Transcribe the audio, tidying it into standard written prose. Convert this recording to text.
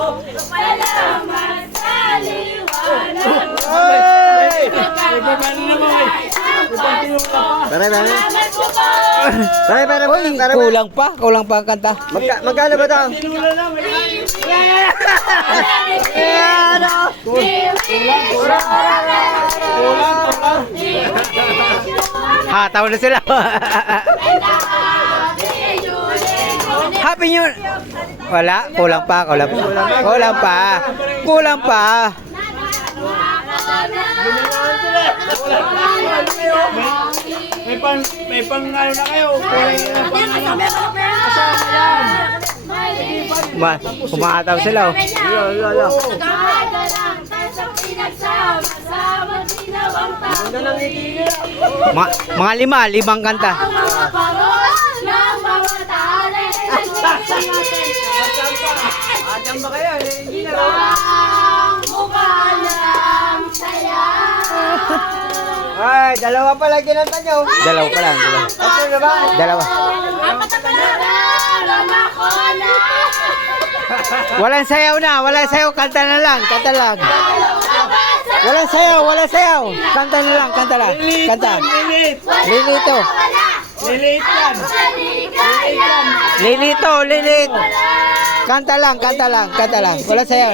Salamat sa liwanag mo. Pare, kulang pa ang kanta. Magkano ba ito? Ha, tawa na sila. Happy New Year. Wala, kulang pa. May pang ano na kayo. Kumataw sila. Oh. Limang kanta. Diyan ba kayo? Hindi na Ay, dalawa pa lang kinanta nyo. Dalawa pa lang. Tatlo na ba? Dalawa. Walang sayaw na. Kanta na lang. Walang sayaw. Kanta na lang. Kanta. Lilito. Lilit. Kanta lang. Walang sayaw.